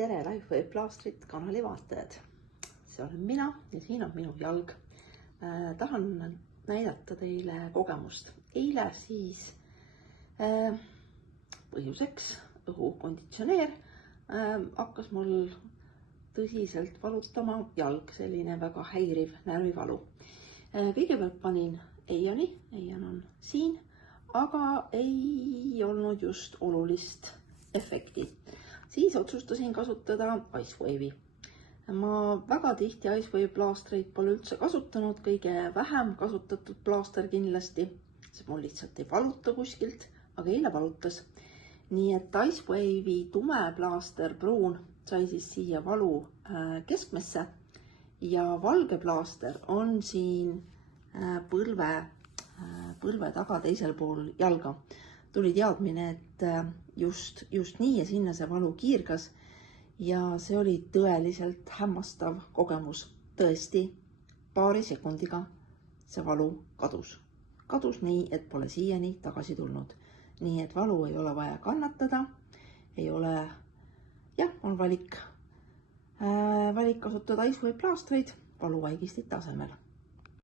tere Lifeway Plaastrit kanali vaatajad. See olen mina ja siin on minu jalg. Tahan näidata teile kogemust. Eile siis põhjuseks õhukonditsioneer hakkas mul tõsiselt valutama jalg, selline väga häiriv närvivalu. Kõigepealt panin Eion on siin, aga ei olnud just olulist efekti. Siis otsustasin kasutada Icewave'i. Ma väga tihti Icewave plaastreid pole üldse kasutanud, kõige vähem kasutatud plaaster kindlasti, see mul lihtsalt ei valuta kuskilt, aga eile valutas. Nii et Icewave'i tume plaaster, pruun, sai siis siia valu keskmesse ja valge plaaster on siin põlve taga teisel pool jalga. Tuli teadmine, et just nii ja sinna see valu kiirgas ja see oli tõeliselt hämmastav kogemus. Tõesti, paari sekundiga see valu kadus. Kadus nii, et pole siiani tagasi tulnud. Nii et valu ei ole vaja kannatada, ei ole, on valik kasutada Icewave plaastreid valuvaigistite asemel.